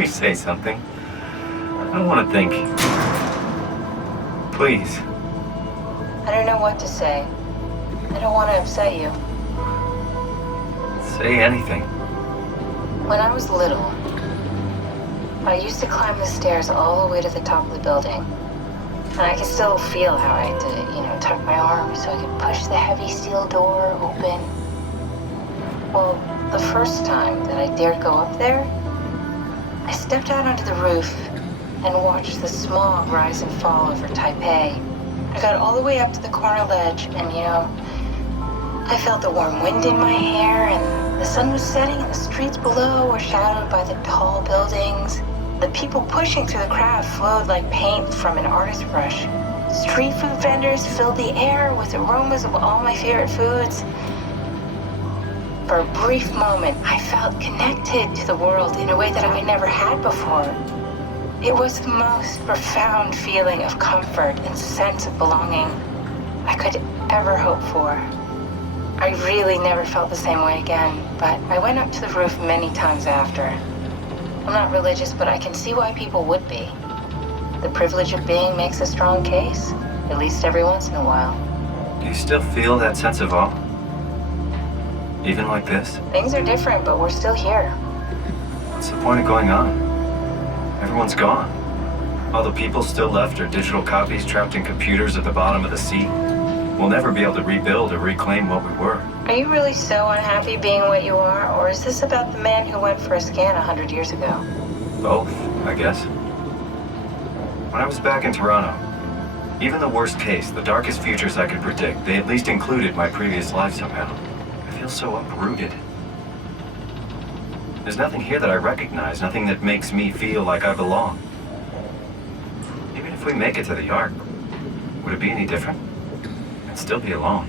we say something? I don't want to think. Please. I don't know what to say. I don't want to upset you. Say anything. When I was little, I used to climb the stairs all the way to the top of the building. And I could still feel how I had to, tuck my arm so I could push the heavy steel door open. Well, the first time that I dared go up there, I stepped out onto the roof and watched the smog rise and fall over Taipei. I got all the way up to the corner ledge and, I felt the warm wind in my hair and the sun was setting and the streets below were shadowed by the tall buildings. The people pushing through the crowd flowed like paint from an artist's brush. Street food vendors filled the air with aromas of all my favorite foods. For a brief moment, I felt connected to the world in a way that I never had before. It was the most profound feeling of comfort and sense of belonging I could ever hope for. I really never felt the same way again, but I went up to the roof many times after. I'm not religious, but I can see why people would be. The privilege of being makes a strong case, at least every once in a while. Do you still feel that sense of awe? Even like this? Things are different, but we're still here. What's the point of going on? Everyone's gone. All the people still left are digital copies trapped in computers at the bottom of the sea. We'll never be able to rebuild or reclaim what we were. Are you really so unhappy being what you are, or is this about the man who went for a scan 100 years ago? Both, I guess. When I was back in Toronto, even the worst case, the darkest futures I could predict, they at least included my previous life somehow. I feel so uprooted. There's nothing here that I recognize, nothing that makes me feel like I belong. Even if we make it to the Ark, would it be any different? I'd still be alone.